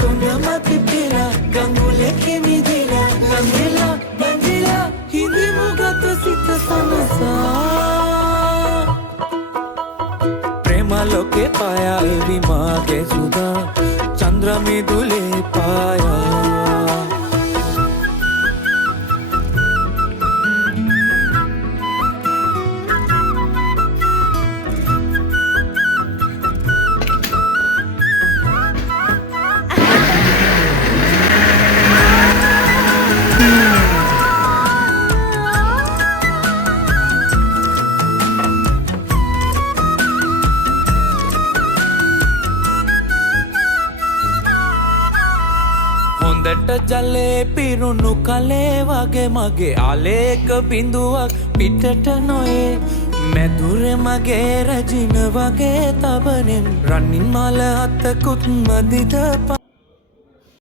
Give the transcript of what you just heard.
කොඳ මතිපිලා ගඟුලේ කිමිදිලා ගඟිලා බැඳිලා හිඳිමු ගත සිත සනසා प्रेमालोके पाया एवी माँ के सुधा चंद्र में दुले पाया හොඳට ජලේ පිරුණු කලේ වගේ මගේ ආලේක බිඳුවක් පිටට නොයේ මැදුරේ මගේ රැජින වගේ තබනෙන් රනින් මල අතකුත් මදිද